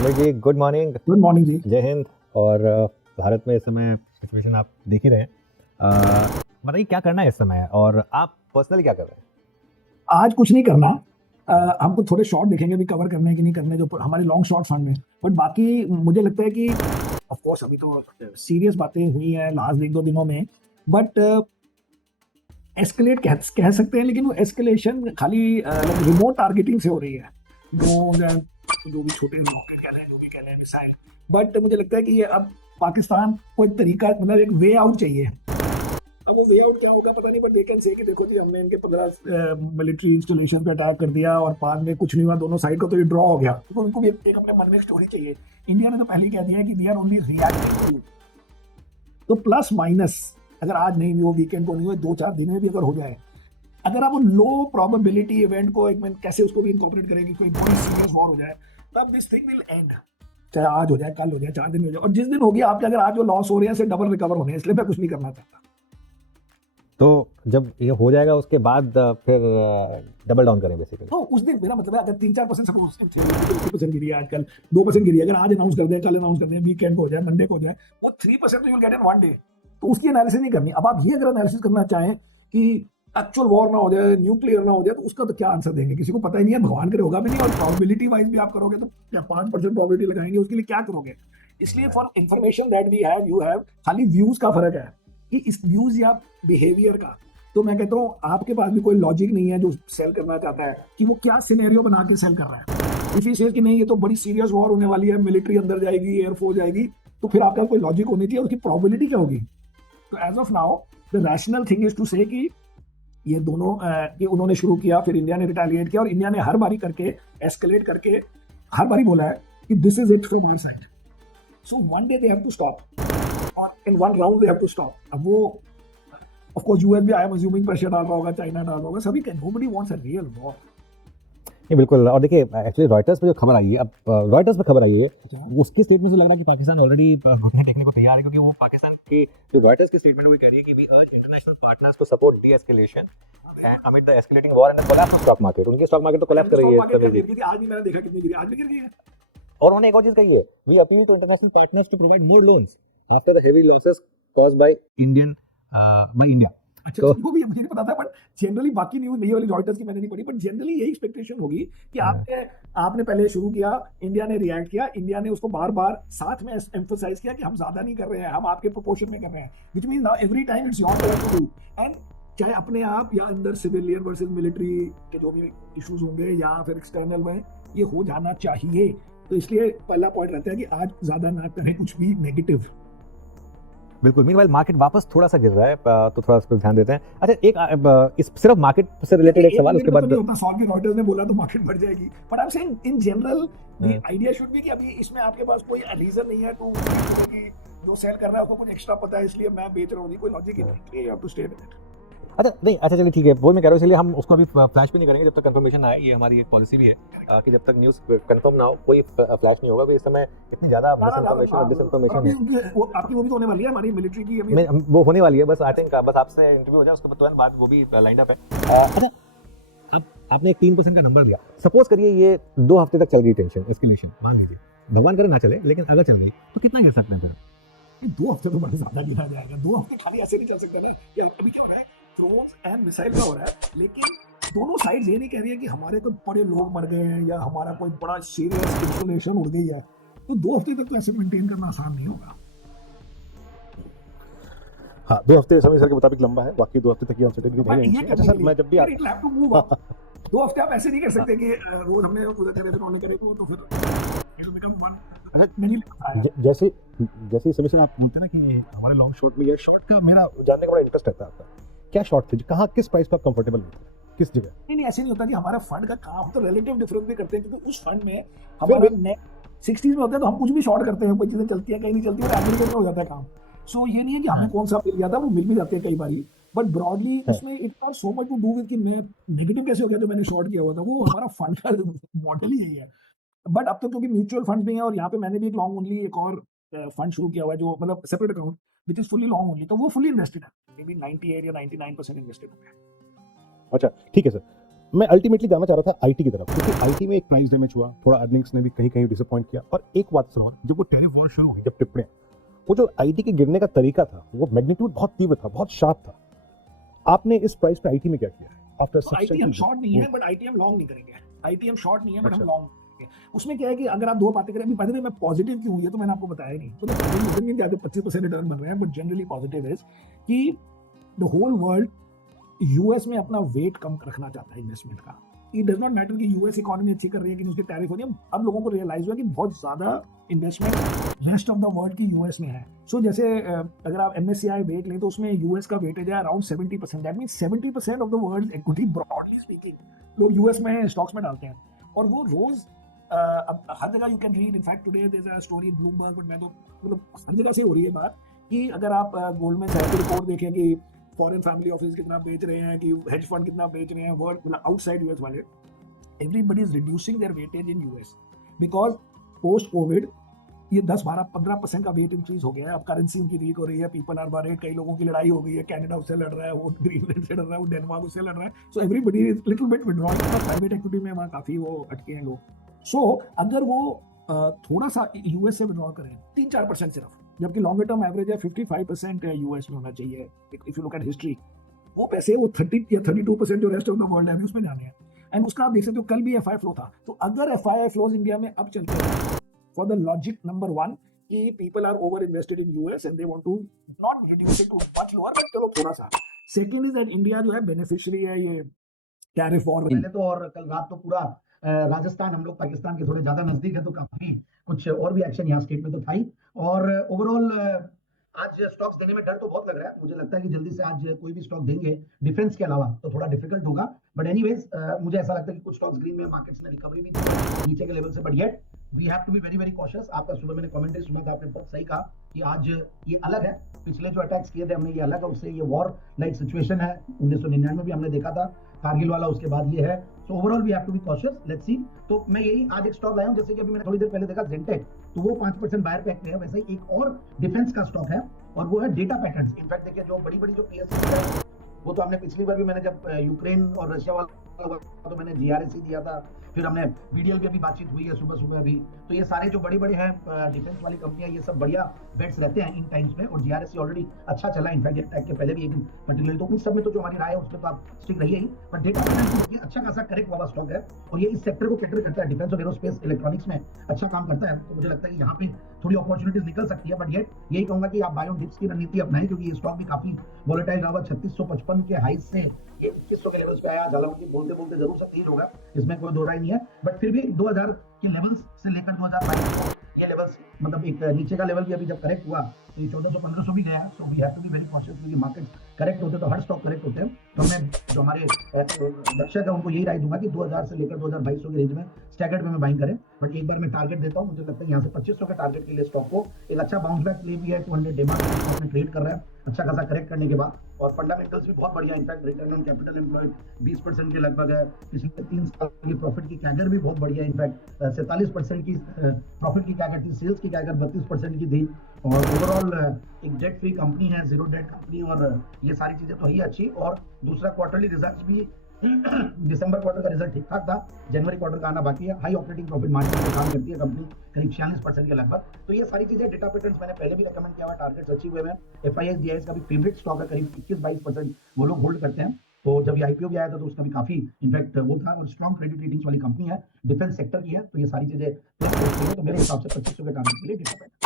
समीर जी, good morning. Good morning जी। जय हिंद। और भारत में इस समय सिचुएशन आप देख ही रहे हैं। बताइए क्या करना है इस समय, और आप पर्सनली क्या कर रहे हैं? आज कुछ नहीं करना। हमको थोड़े शॉर्ट देखेंगे भी कवर करने की नहीं करने, जो हमारे लॉन्ग शॉर्ट फंड में। बट बाकी मुझे लगता है कि ऑफ कोर्स अभी तो सीरियस बातें हुई हैं लास्ट एक दो दिनों में, बट एस्केलेट कह सकते हैं, लेकिन वो एस्केलेशन खाली रिमोट टारगेटिंग से हो रही है। जो भी छोटे रॉकेट कह लें, जो भी कह लें, मिसाइल। बट मुझे लगता है कि ये अब पाकिस्तान को एक तरीका, मतलब एक वे आउट चाहिए। अब वो वे आउट क्या होगा पता नहीं, बट दे कैन से कि देखो जी, हमने इनके 15 मिलिट्री इंस्टॉलेशन पे अटैक कर दिया और बाद में कुछ नहीं हुआ, दोनों साइड को तो ये ड्रॉ हो गया। तो उनको भी एक अपने मन में स्टोरी चाहिए। इंडिया ने तो पहले ही कह दिया है कि we are only reacting to. तो प्लस माइनस, अगर आज नहीं भी हो, वीकेंड को नहीं हो, 2-4 दिन में भी अगर हो जाए, अगर आप लो प्रोबेबिलिटी इवेंट को एक कैसे उसको भी इनकॉर्पोरेट करेंगे, कोई बहुत सीरियस वॉर हो जाए, तब दिस थिंग विल एंड। चाहे आज हो जाए, कल हो जाए, 4 दिन में हो जाए, और जिस दिन होगी आपके, अगर आज जो लॉस हो रहे हैं से डबल रिकवर होने हैं, इसलिए मैं कुछ नहीं करना चाहता। तो जब ये हो जाएगा उसके बाद फिर डबल डाउन करें बेसिकली। तो उस दिन मेरा मतलब है, अगर 3-4% सपोज 3% गिरी है आजकल, 2% गिरी है, अगर आज अनाउंस कर दें, कल अनाउंस कर दें, वीकेंड को हो जाए, मंडे को हो जाए, वो 3% you will get in one day. तो उसकी एनालिसिस नहीं करनी। अब आप ये अगर एनालिसिस करना चाहें कि एक्चुअल वॉर ना हो जाए, न्यूक्लियर ना हो जाए, तो उसका तो क्या आंसर देंगे, किसी को पता ही नहीं है, भगवान करे होगा भी नहीं। और प्रोबेबिलिटी वाइज भी आप करोगे तो क्या 5% प्रोबेबिलिटी लगाएंगे, उसके लिए क्या करोगे? इसलिए for information that we have, you have, खाली व्यूज का फर्क है कि इस व्यूज या बिहेवियर का। तो मैं कहता हूँ आपके पास भी कोई लॉजिक नहीं है जो सेल करना चाहता है कि वो क्या सिनेरियो बना के सेल कर रहा है। इफ ही सेज कि नहीं ये तो बड़ी सीरियस वॉर होने वाली है, मिलिट्री अंदर जाएगी, एयरफोर्स जाएगी, तो फिर आपका कोई लॉजिक होनी चाहिए, उसकी प्रोबेबिलिटी क्या होगी। तो as of now the rational thing is to say कि ये दोनों कि उन्होंने शुरू किया, फिर इंडिया ने रिटेलिएट किया, और इंडिया ने हर बारी करके एस्केलेट करके हर बारी बोला है कि this is it from our side, so one day they have to stop और in one round they have to stop. अब वो ऑफ कोर्स यूएस भी आई एम अज्यूमिंग प्रेशर डाल रहा होगा, चाइना डाल रहा होगा, सभी का, nobody wants a real war. नहीं बिल्कुल। और देखिए एक्चुअली रॉयटर्स पे जो खबर आई है, अब रॉयटर्स पे खबर आई है, उसके स्टेटमेंट से लग रहा है कि पाकिस्तान ऑलरेडी घुटने टेकने को तैयार है, क्योंकि वो पाकिस्तान की जो रॉयटर्स की स्टेटमेंट है वो कह रही है कि we urge international partners to support deescalation amid the escalating war and the collapse of stock market. उनकी स्टॉक मार्केट तो कोलैप्स कर रही है समीर जी। आज भी मैंने देखा कितनी गिरी, आज भी गिर गई है। और उन्होंने एक और चीज कही है, we appeal to international partners to provide more loans after the heavy losses caused by India. अच्छा, वो भी मुझे नहीं पता था, बट जनरली बाकी न्यूज नहीं, वाली रॉयटर्स की मैंने नहीं पढ़ी, बट जनरली यही एक्सपेक्टेशन होगी कि आपने पहले शुरू किया, इंडिया ने रिएक्ट किया, इंडिया ने उसको बार बार साथ में एम्फसाइज किया कि हम ज्यादा नहीं कर रहे हैं, हम आपके प्रोपोर्शन में कर रहे हैं, which means now every time it's your turn to do. And चाहे अपने आप या अंदर सिविलियन वर्सेस मिलिट्री के जो भी इश्यूज होंगे या फिर एक्सटर्नल में, ये हो जाना चाहिए। तो इसलिए पहला पॉइंट रहता है कि आज ज्यादा ना करें कुछ भी नेगेटिव। बिल्कुल। मीनवाइल मार्केट वापस थोड़ा सा गिर रहा है, तो थोड़ा इस पर ध्यान देते हैं। अच्छा, एक इस सिर्फ मार्केट से रिलेटेड एक सवाल, उसके बाद नहीं होता सॉल्व, रॉयटर्स ने बोला तो मार्केट बढ़ जाएगी, but I am saying in general the idea should be कि अभी इसमें आपके पास कोई रीजन नहीं है टू कि जो सेल कर रहा है उसको कुछ एक्स्ट्रा पता है इसलिए मैं बेच रहा हूं, कोई लॉजिक ही नहीं, you have to stay with it. अच्छा नहीं, अच्छा चलिए ठीक है, वो मैं कह रहा हूँ, इसलिए हम उसको अभी फ्लैश भी नहीं करेंगे जब तक कंफर्मेशन आए। ये हमारी एक पॉलिसी भी है कि जब तक न्यूज़ कंफर्म ना हो कोई फ्लैश नहीं होगा, क्योंकि इस समय इतनी ज़्यादा मिसइंफॉर्मेशन और डिसइंफॉर्मेशन है। वो आपकी वो भी तो होने वाली है, हमारी मिलिट्री की अभी वो होने वाली है, बस आई थिंक बस आपसे इंटरव्यू हो जाए उसके बाद तुरंत बाद वो भी लाइन अप है। अच्छा, अब आपने एक 3% का नंबर लिया, सपोज करिए ये 2 हफ्ते तक चल गई टेंशन, एस्केलेशन, मान लीजिए, भगवान करे ना चले, लेकिन अगर चल गई तो कितना गिर सकते हैं फिर? 2 हफ्ते तो बड़े ज्यादा गिरा जाएगा। 2 हफ्ते खाली ऐसे नहीं चल सकता ना। कि अभी क्या हो रहा है, ड्रोन्स एंड मिसाइल का हो रहा है, लेकिन दोनों साइड्स ये नहीं कह रही है कि हमारे तो बड़े लोग मर गए हैं या हमारा कोई बड़ा सीरियस इंस्टॉलेशन उड़ गई है। तो 2 हफ्ते तक तो ऐसे मेंटेन करना आसान नहीं होगा। हाँ, 2 हफ्ते समय सर के मुताबिक लंबा है, बाकी 2 हफ्ते तक की अनसर्टेनिटी नहीं है। अच्छा सर, मैं जब भी 2 हफ्ते आप ऐसे नहीं कर सकते कि रोज हमने उधर करे फिर उन्होंने करे, तो फिर इट विल बिकम वन। जैसे जैसे समय सर आप बोलते हैं ना कि हमारे लॉन्ग शॉट में, ये शॉट का मेरा जानने का बड़ा इंटरेस्ट रहता है आपका, क्या शॉट थे, कहाँ किस प्राइस पर आप कंफर्टेबल होते हैं, किस जगह? नहीं ऐसे नहीं होता कि हमारा फंड का काम, तो रिलेटिव डिफरेंस भी करते हैं, क्योंकि उस फंड में हमारा नेट 60s में होता है तो हम कुछ भी शॉर्ट करते हैं, कोई चीजें चलती है कहीं नहीं चलती, और एग्रीगेट में हो जाता है काम। सो ये नहीं है कि हमें कौन सा मिल जाता है, वो मिल भी जाते हैं कई बारी, बट ब्रॉडली उसमें it's not so much to do with कि मैं नेगेटिव कैसे हो गया जो मैंने शॉर्ट किया हुआ था, वो हमारा फंड का मॉडल ही यही है। बट अब तो क्योंकि म्यूचुअल फंड भी है, और यहाँ पे मैंने भी एक लॉन्ग ओनली एक और फंड शुरू किया हुआ है, जो मतलब separate account which is fully long only, तो वो फुली इन्वेस्टेड है, मे बी 98 या 99% इन्वेस्टेड हो गया। अच्छा ठीक है सर, मैं अल्टीमेटली जाना चाह रहा था आईटी की तरफ, क्योंकि आईटी में एक प्राइस डैमेज हुआ, थोड़ा अर्निंग्स ने भी कहीं कहीं डिसअपॉइंट किया। और एक बात सर, जब वो टैरिफ वॉर शुरू हुई, जब टिप्पणियां, वो जो आईटी के गिरने का तरीका था, वो मैग्नीट्यूड बहुत तीव्र था, बहुत शार्प था। आपने इस प्राइस पे आईटी में क्या किया आफ्टर तो आईटी हम शॉर्ट नहीं है, बट आईटी हम लॉन्ग नहीं करेंगे। आईटी हम शॉर्ट नहीं है, बट हम लॉन्ग करेंगे। उसमें क्या है कि अगर आप दो बातें करें, अभी पता नहीं मैं पॉजिटिव क्यों हुई है तो मैंने आपको बताया नहीं, तो रिटर्न नहीं जाते, 25% रिटर्न बन रहे हैं, बट जनरली पॉजिटिव इज कि द होल वर्ल्ड यूएस में अपना वेट कम रखना चाहता है इन्वेस्टमेंट का। इट डज नॉट मैटर कि यूएस इकोनॉमी अच्छी कर रही है कि उसके टैरिफ हो रही है। अब लोगों को रियलाइज हुआ कि बहुत ज्यादा investment rest of the world की यूएस में है। सो जैसे अगर आप MSCI वेट लें तो उसमें यूएस का वेटेज है around 70%। That means 70% of the world equity broadly speaking लोग यूएस में स्टॉक्स में डालते हैं। और वो रोज अब हर जगह you can read, in fact today there is a story in Bloomberg, but मैं तो मतलब हर जगह से हो रही है बात कि अगर आप गोल्डमैन सैक्स की रिपोर्ट देखें कि फॉरेन फैमिली ऑफिस कितना बेच रहे हैं, कि हेज फंड कितना बेच रहे हैं, वर्ल्ड मतलब आउटसाइड यूएस वाले, everybody is reducing there weightage in US because post Covid ये 10-12-15% का वेट इंक्रीज हो गया है। अब करेंसी उनकी वीक हो रही है, पीपल आर वरीड, कई लोगों की लड़ाई हो गई है, कनाडा उससे लड़ रहा है, वो ग्रीनलैंड से लड़ रहा है, वो डेनमार्क उससे लड़ रहा है। So everybody is little bit withdrawing. Private equity में वहाँ काफी वो अटके हैं लोग। सो अगर वो थोड़ा सा यूएस से विड्रॉ करें 3-4% सिर्फ, जबकि लॉन्गर टर्म एवरेज है 55% यूएस में होना चाहिए। If you look at history, वो पैसे वो 30 या 32% जो रेस्ट ऑफ द वर्ल्ड है उसमें जाने हैं। एंड उसका आप देख सकते हो कल भी एफआई फ्लो था। तो अगर एफआई फ्लोज इंडिया में अब चलते हैं फॉर द लॉजिक नंबर 1 कि people are over invested in US and they want to not reduce it too much lower, but चलो थोड़ा सा। सेकंड इज दैट इंडिया जो है बेनिफिशियरी है ये टैरिफ वॉर पहले तो, और कल रात तो पूरा राजस्थान, हम लोग पाकिस्तान के थोड़े ज्यादा नजदीक है तो काफी कुछ और भी एक्शन यहाँ स्टेट में तो था ही। और ओवरऑल आज स्टॉक्स देने में डर तो बहुत लग रहा है। मुझे लगता है कि जल्दी से आज कोई भी स्टॉक देंगे डिफेंस के अलावा तो थोड़ा डिफिकल्ट होगा। बट एनीवेज मुझे ऐसा लगता है कि कुछ स्टॉक्स ग्रीन में, मार्केट्स ने रिकवरी भी दी नीचे के लेवल से, but yet we have to be very very cautious. आपका सुबह मैंने कमेंट्री सुना था, आपने बहुत सही कहा कि आज ये अलग है, पिछले जो अटैक्स किए थे हमने ये अलग, और उससे ये वॉर लाइक सिचुएशन है। 1999 में भी हमने देखा था कारगिल वाला, उसके बाद ये है। So overall we have to be cautious, let's see. तो मैं यही आज एक स्टॉक लाया हूं, जैसे कि अभी मैंने थोड़ी देर पहले देखा जेंटेक, तो वो 5% बायर पैक में है। वैसे ही एक और डिफेंस का स्टॉक है और वो है डेटा पैटर्न्स। इनफैक्ट देखिए जो बड़ी बड़ी जो PSU है वो तो हमने पिछली बार भी, मैंने जब यूक्रेन और रशिया वाला तो मैंने GRSE दिया था, फिर हमने BDL भी अभी बातचीत हुई है सुबह अभी। तो ये सारे जो बड़ी बड़ी हैं डिफेंस वाली कंपनियां, ये सब बढ़िया बेट्स रहते हैं इन टाइम्स में। और GRSE ऑलरेडी अच्छा चला, इनफैक्ट अटैक के पहले भी एक दिन पर्टिकुलरली। तो उन सब में तो जो हमारी राय है उसमें तो आप स्टिक रहिए ही। बट डेटा पैटर्न अच्छा खासा करेक्ट वाला स्टॉक है और ये इस सेक्टर को कैटर करता है, डिफेंस और एरोस्पेस इलेक्ट्रॉनिक्स में अच्छा काम करता है। तो मुझे लगता है कि यहाँ पे थोड़ी अपॉर्चुनिटीज निकल सकती है। बट ये यही कहूंगा कि आप बाय ऑन डिप्स की रणनीति अपनाएं, क्योंकि ये स्टॉक भी काफी वोलेटाइल रहा। 3655 के हाई से 2100 के लेवल्स पे आया। झालामुखी बोलते बोलते जरूर से तीन होगा, इसमें कोई दो राय नहीं है। बट फिर भी 2000 के लेवल्स से लेकर 2022 ये लेवल्स, मतलब एक नीचे का लेवल भी अभी जब करेक्ट हुआ तो ये 1400-1500 भी गया। So we have to be very cautious, क्योंकि मार्केट करेक्ट होते तो हर स्टॉक करेक्ट होते हैं। तो मैं जो हमारे दर्शक है उनको यही राय दूंगा कि 2000 से लेकर 2200 के रेंज में स्टैगर्ड में बाइंग करें। बट एक बार मैं टारगेट देता हूँ, मुझे लगता है यहाँ से 2500 के टारगेट के लिए स्टॉक को एक अच्छा बाउंस बैक प्ले भी है। 200 डिमांड में ट्रेड कर रहा है अच्छा खासा करेक्ट करने के बाद, और फंडामेंटल्स भी बहुत बढ़िया। In fact return on capital employed 20% के लगभग है। पिछले 3 साल की प्रॉफिट की कैगर भी बहुत बढ़िया। इनफैक्ट 47% की प्रॉफिट की कैगर थी, सेल्स की कैगर 32% की थी। और ओवरऑल एक डेट फ्री कंपनी है, जीरो डेट कंपनी, और ये सारी चीजें तो ही अच्छी। और दूसरा क्वार्टरली रिजल्ट भी दिसंबर क्वार्टर का रिजल्ट ठीक ठाक था, जनवरी क्वार्टर का आना बाकी है। हाई ऑपरेटिंग प्रॉफिट मार्जिन पे काम करती है कंपनी, करीब 46% के लगभग। तो ये सारी चीजें डेटा पैटर्न्स मैंने पहले भी रेकमेंड किया हुआ, टारगेट्स अचीव हुए हैं। FIS DIS का भी फेवरेट स्टॉक है, करीब 21-22% वो लोग होल्ड करते हैं। तो जब ये IPO भी आया था तो उसका भी काफी इनफैक्ट वो था, और स्ट्रॉन्ग क्रेडिट रेटिंग्स वाली कंपनी है, डिफेंस सेक्टर की है। तो ये सारी चीजें तो मेरे हिसाब से 2500 के टारगेट के लिए डेटा पैटर्न